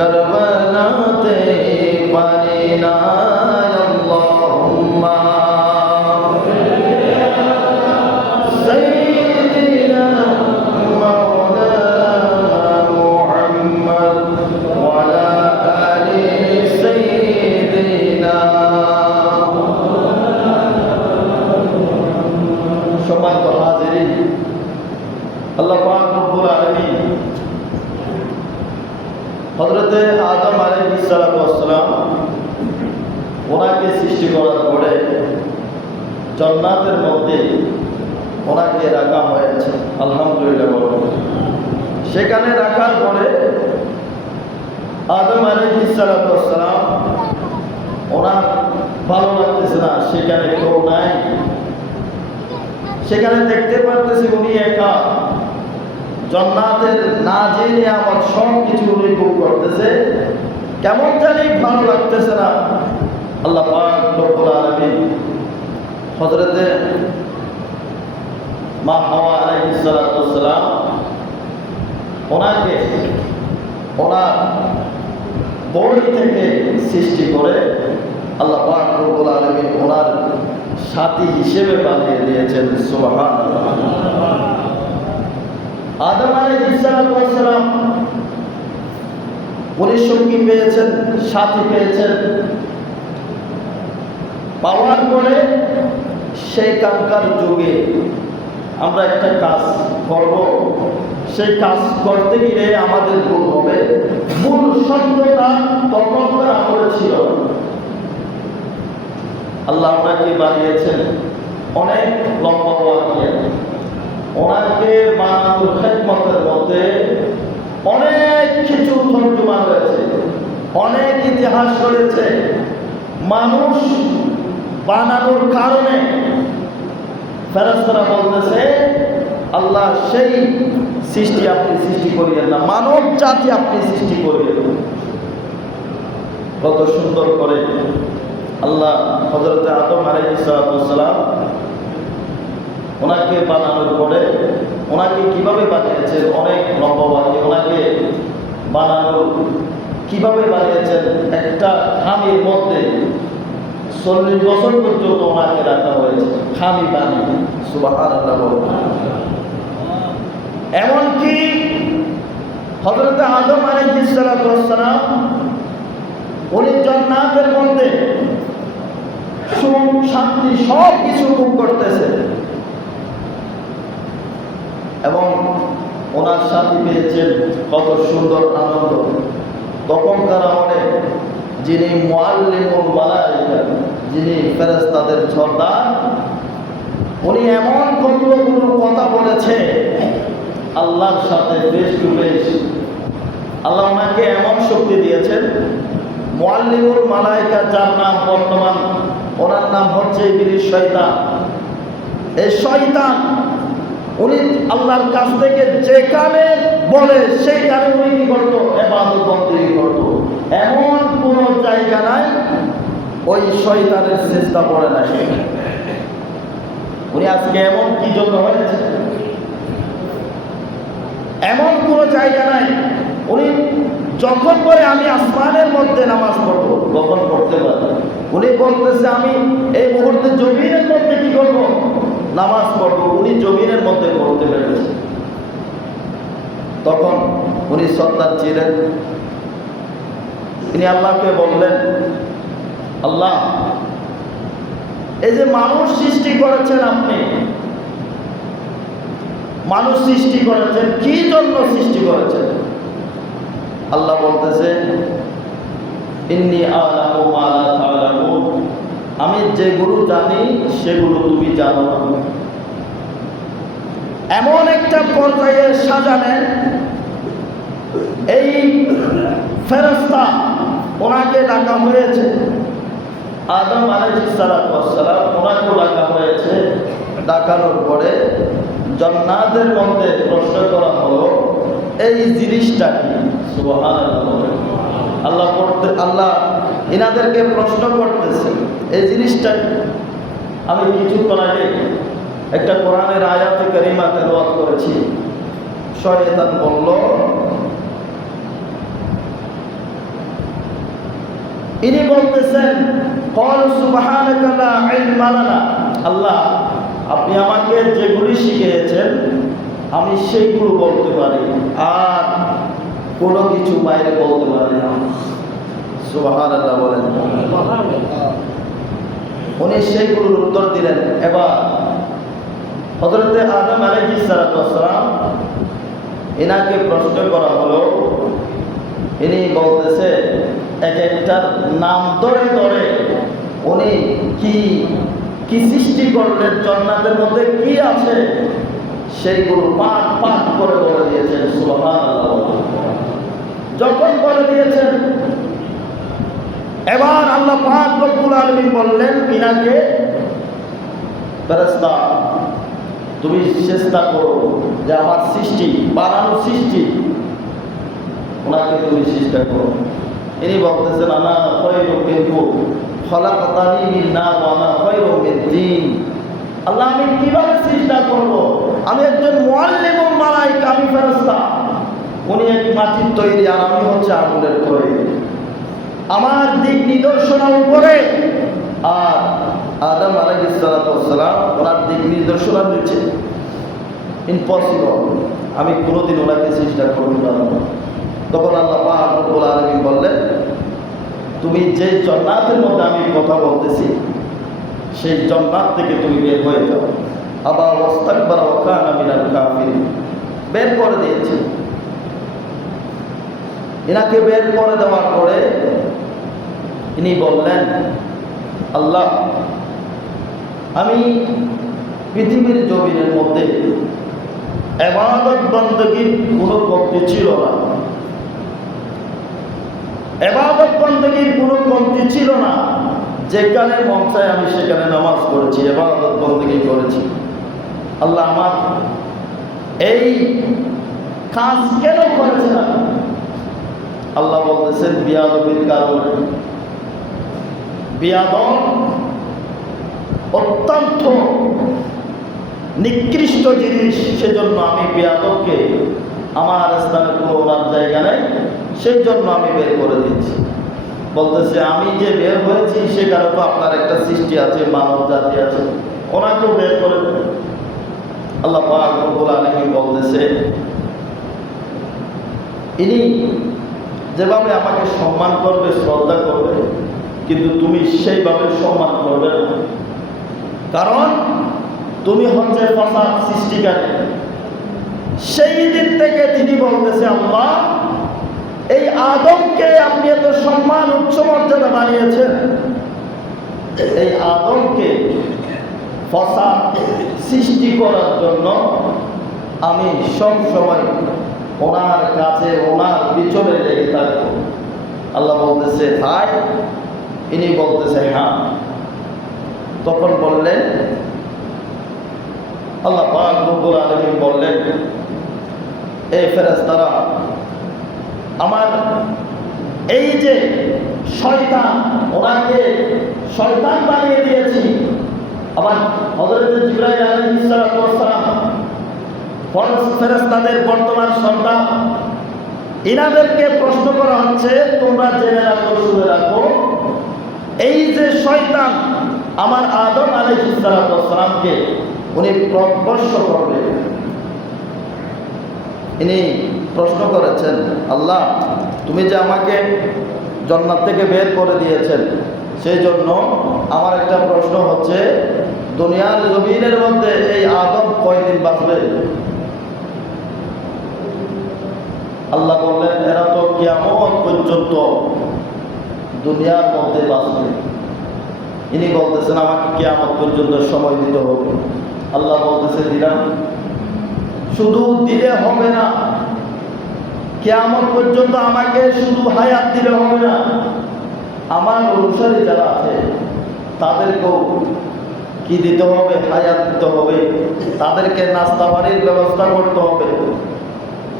কারবালাতে পারি না আল্লাহুম্মা সাইয়্যিদিনা মাওলানা মুহাম্মদ ওয়া আলা আলি সাইয়্যিদিনা। সম্মানিত হাজিরিন, আল্লাহ পাক রব্বুল আলামিন হযরত আদম আলাইহিস সালাম ওনাকে সৃষ্টি করার পরে জান্নাতের মধ্যে ওনাকে রাখা হয়েছে। আলহামদুলিল্লাহ। সেখানে রাখার পরে আদম আলাইহিস সালাম ওনার ভালো লাগতেছে না, সেখানে কেউ নাই। সেখানে দেখতে পারতেছে উনি একা, জান্নাতের নাজিল নিয়ামত সব কিছু উনি ভোগ করতেছে, কেমন জানি ভালো লাগতেছে না। আল্লাহ পাক রব্বুল আলামিন হযরত মা হাওয়া আলাইহিস সালাম ওনাকে ওনার বডি থেকে সৃষ্টি করে আল্লাহ পাক রব্বুল আলামিন ওনার সাথী হিসেবে বানিয়ে দিয়েছেন। সুবহানাল্লাহ। আদম আলাইহিস সালাম উনি সঙ্গী পেয়েছেন, সাথী পেয়েছেন, পাওয়ার পরে সেই কাঙ্কার যুগে আমরা একটা কাজ করব, সেই কাজ করতে গিয়ে আমাদের ভুল হবে। ভুল সত্যতা তখনকার আমলে ছিল। আল্লাহ ওনাকে বানিয়েছেন অনেক লম্বা ওয়াকিয়া। ওনাকে বানানোর খেদমতের মধ্যে অনেক কিছু তর্জমা রয়েছে, অনেক ইতিহাস রয়েছে। মানুষ বানানোর কারণে ফেরেশতারা বলতেছে আল্লাহ সেই সৃষ্টি আপনি সৃষ্টি করিয়েন না, মানব জাতি আপনি সৃষ্টি করিয়েন। কত সুন্দর করে আল্লাহ হযরত আদম আলাইহিস সালাম ওনাকে বানানোর পরে ওনাকে কিভাবে বানিয়েছেন, অনেক লম্বাবাদী। ওনাকে বানানোর কিভাবে বানিয়েছেন, একটা খামির মধ্যে 40 বছর পর্যন্ত ওনাকে রাখা হয়েছে, খামি বানিয়ে। সুবহানাল্লাহ। এমনকি হযরত আদম আলাইহিস সালাম উনি জান্নাতের মধ্যে সুখ শান্তি সব কিছু ভোগ করতেছে এবং ওনার সাথী পেয়েছেন কত সুন্দর আনন্দ। তখনকার আমলে যিনি মুআল্লিমুল মালায়েকা, যিনি ফেরেশতাদের সর্দার, উনি এমন কতগুলো কথা বলেছে আল্লাহর সাথে ফেস টু ফেস। আল্লাহ ওনাকে এমন শক্তি দিয়েছেন। মুআল্লিমুল মালায়েকা যার নাম বর্তমান, ওনার নাম হচ্ছে ইবলিস, শয়তান। এই শয়তান উনি আল্লাহর কাছ থেকে যেখানে বলে সেইখানে উনি কি করতো, ইবাদত বন্দেগী করতো। এমন কোনো জায়গা নাই ওই শয়তানের চেষ্টা পড়ে না। উনি আজকে এমন কি জন্য হয়েছে, এমন কোনো জায়গা নাই উনি যখন বলে আমি আসমানের মধ্যে নামাজ পড়বো তখন পড়তে পারে। উনি বলতেছে আমি এই মুহূর্তে জমিনের মধ্যে কি করবো, নামাজ পড়বো। উনি জমিনের মধ্যে পড়তে পেরেছে। তখন উনি সর্দার ছিলেন। তিনি আল্লাহকে বললেন, আল্লাহ এই যে মানুষ সৃষ্টি করেছেন, আপনি মানুষ সৃষ্টি করেছেন, কি জন্য সৃষ্টি করেছেন? আল্লাহ বলতেছে ইন্নী আ'লামু মা লা তা'লামুন, আমি যেগুলো জানি সেগুলো তুমি জানো না। এমন একটা পর্যায়ে সাজালেন এই ফেরেশতা ওনাকে ডাকা হয়েছে। আদম আলাইহিস সালাম ওনাকে ডাকা হয়েছে। ডাকানোর পরে জান্নাতের মধ্যে প্রশ্ন করা হলো এই জিনিসটা কি। সুবহানাল্লাহ। আল্লাহ ইনাদেরকে প্রশ্ন করতেছে এই জিনিসটা কি। আমি কিছুক্ষণ আগে একটা কোরআনের আয়াতে কারিমা তেলাওয়াত করেছি। শয়তান বলল ইনি বলতেছেন ক্বালু সুবহানাকা লা ইলমা লানা, আল্লাহ আপনি আমাকে যেগুলি শিখিয়েছেন আমি সেইগুলো বলতে পারি, আর কোনো কিছু বাইরে বলতে পারি না। সুবহানাল্লাহ বলেন। উনি সেইগুলোর উত্তর দিলেন। এবার হযরত আদম আলাইহিস সালাম এনাকে প্রশ্ন করা হলো, ইনি বলতেছে এক একটার নাম ধরে ধরে উনি কি কি সৃষ্টি করলেন, জান্নাতের মধ্যে কি আছে সেইগুলো পাঠ পাঠ করে বলে দিয়েছেন। সুবহানাল্লাহ। যখন বলে দিয়েছেন এবার আল্লাহ পাক রব্বুল আলামিন বললেন ইনাকে, ফেরেশতা তুমি চেষ্টা করো যে আমার সৃষ্টি বানানো সৃষ্টি ওনাকে তুমি চেষ্টা করো। ইনি বলতেছেন আনা খায়রুম মিনহু খলাকতানি মিন নার ওয়া আনা খায়রুম মিন তিন। আল্লাহ আমি কিভাবে চেষ্টা করব, আমি একজন মুআল্লিমুল মালায়েকা, আমি ফেরেশতা, উনি এক মাটির তৈরি আর আমি হচ্ছে আগুনের তৈরি। আমার দিক নিদর্শনের উপরে আর আদম আলাইহিস সালাম ওনার দিক নিদর্শনের নিচে। ইম্পসিবল, আমি কোনোদিন ওনাকে চেষ্টা করতে পারবো না। তখন আল্লাহ পাক রব্বুল আলামিন বললেন তুমি যে জান্নাতের মধ্যে আমি কথা বলতেছি সেই জান্নাত থেকে তুমি বের হয়ে যাও। আবা ওয়াস্তাকবারা ওয়া কানা মিনাল কাফিরিন, বের করে দিয়েছে। এনাকে বের করে দেওয়ার পরে ইনি বললেন আল্লাহ আমি পৃথিবীর জমিনের মধ্যে ইবাদত বندگির কোনো কমতি ছিল না, ইবাদত বندگির কোনো কমতি ছিল না। যেখানে মন চায় আমি সেখানে নামাজ পড়েছি, ইবাদত বندگি করেছি। আল্লাহ আমার এই কাজ কেন করেছেন? আল্লাহ বলতেছেন বিয়াদবির কারণে। বিয়াদব অত্যন্ত নিকৃষ্ট জিনিস, সেজন্য আমি বিয়াদবকে আমার স্থানে কোনো ওনার জায়গা নেই, সেই জন্য আমি বের করে দিচ্ছি। বলতেছে আমি যে বের হয়েছি সেখানে তো আপনার একটা সৃষ্টি আছে, মানব জাতি আছে, ওনাকেও বের করে দেন। আল্লাহ পাক রব্বুল আলামিন বলতেছে ইনি যেভাবে আমাকে সম্মান করবে, শ্রদ্ধা করবে, কিন্তু তুমি সেইভাবে সম্মান করবে না, কারণ তুমি হচ্ছে ফাসাদ সৃষ্টিকারী। সেই দিন থেকে তিনি বলতেছে আল্লাহ এই আদমকে আপনি এত সম্মান উচ্চ মর্যাদা বানিয়েছেন, এই আদমকে ফাসাদ সৃষ্টি করার জন্য আমি সব সময় ওনার কাছে ওনার পিছনে লেগে থাকবো। আল্লাহ বলতেছে তাই? ইনি বলতেছে হ্যাঁ। তখন বললেন আল্লাহ পাক রব্বুল আলামিন বললেন এই ফেরেশতারা আমার এই যে শয়তান, ওনাকে শয়তান বানিয়ে দিয়েছি। আবার হযরত জিবরাইল আলাইহিস সালাম ফেরেশতাদের বর্তমান সন্তান, ইনাদেরকে প্রশ্ন করা হচ্ছে তোমরা জেনে রাখো, শুনে রাখো, এই যে শয়তান আমার আদম আলাইহিস সালামকে উনি প্রবর্ষ করবে। ইনি প্রশ্ন করেছেন আল্লাহ তুমি যে আমাকে জান্নাত থেকে বের করে দিয়েছেন, সেই জন্য আমার একটা প্রশ্ন হচ্ছে দুনিয়ার জমিনের মধ্যে এই আদম কয়দিন বাঁচবে? আল্লাহ বললেন এরা তো কিয়ামত পর্যন্ত দুনিয়ার মধ্যে বাঁচবে। ইনি বলতেছেন আমাকে কিয়ামত পর্যন্ত সময় দিতে হবে। আল্লাহ বলতেছে দিলাম। শুধু দিলে হবে না, কিয়ামত পর্যন্ত আমাকে শুধু হায়াত দিলে হবে না, আমার অনুসারী যারা আছে তাদেরকেও কি দিতে হবে? হায়াত দিতে হবে, তাদেরকে নাস্তা বাড়ির ব্যবস্থা করতে হবে।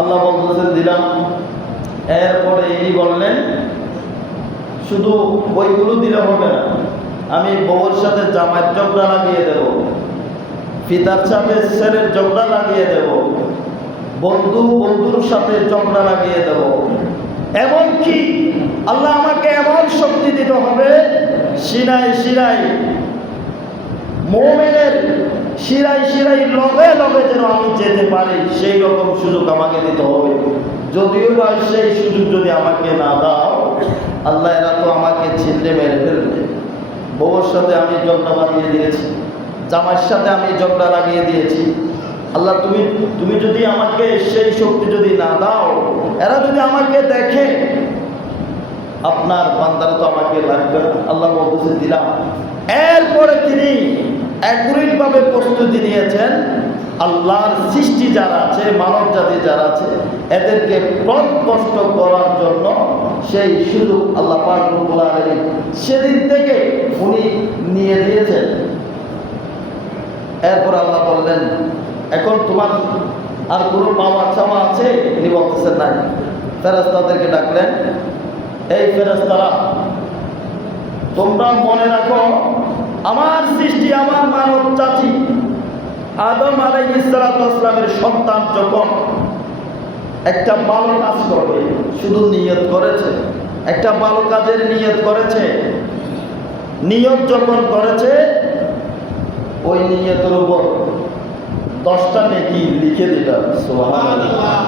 আল্লাহ বলতেছেন দিলাম। এরপরে ইনি বললেন শুধু বইগুলো দিলে হবে না, আমি বউর সাথে জামাইয়ের ঝগড়া লাগিয়ে দেব, পিতার সাথে ছেলের ঝগড়া লাগিয়ে দেব, বন্ধু বন্ধুর সাথে ঝগড়া লাগিয়ে দেব, এমন কি আল্লাহ আমাকে এমন শক্তি দিতে হবে, শিরায় শিরায় মুমিনের শিরায় শিরায় লগে লগে যেন আমি যেতে পারি, সেই রকম সুযোগ আমাকে দিতে হবে। যদিও বা সেই সুযোগ যদি আমাকে না দাও, আল্লাহ এরা তো আমাকে ছিঁড়ে মেরে ফেলবে। বউর সাথে আমি ঝগড়া বাঁধিয়ে দিয়েছি, জামাইয়ের সাথে আমি ঝগড়া লাগিয়ে দিয়েছি। আল্লাহ তুমি যদি আমাকে সেই শক্তি যদি না দাও, এরা যদি আমাকে দেখে, আপনার বান্দারা তো আমাকে লাগবে না। আল্লাহ বলতেছে দিলাম। এরপরে তিনি অ্যাকুরেটভাবে প্রস্তুতি নিয়েছেন আল্লাহর সৃষ্টি যারা আছে, মানব জাতি যারা আছে, এদেরকে পথভ্রষ্ট করার জন্য সেই সুযোগ আল্লাহ পাক রব্বুল আলামিন সেদিন থেকে উনি নিয়ে দিয়েছেন। এরপর আল্লাহ বললেন, এখন তোমার আর কোনো পাওয়া চাওয়া আছে? তিনি বলতেছেন নাই। ফেরেশতাদেরকে ডাকলেন, এই ফেরেশতারা, তোমরা মনে রাখো আমার সৃষ্টি, আমার মানব জাতি আদম আলাইহিস সালামের সন্তান যখন একটা ভালো কাজ করবে, শুধু নিয়ত করেছে, একটা ভালো কাজের নিয়ত করেছে, নিয়ত যখন করেছে, ওই নিয়তের উপর 10টা নেকি লিখে দিলাম। সুবহানাল্লাহ।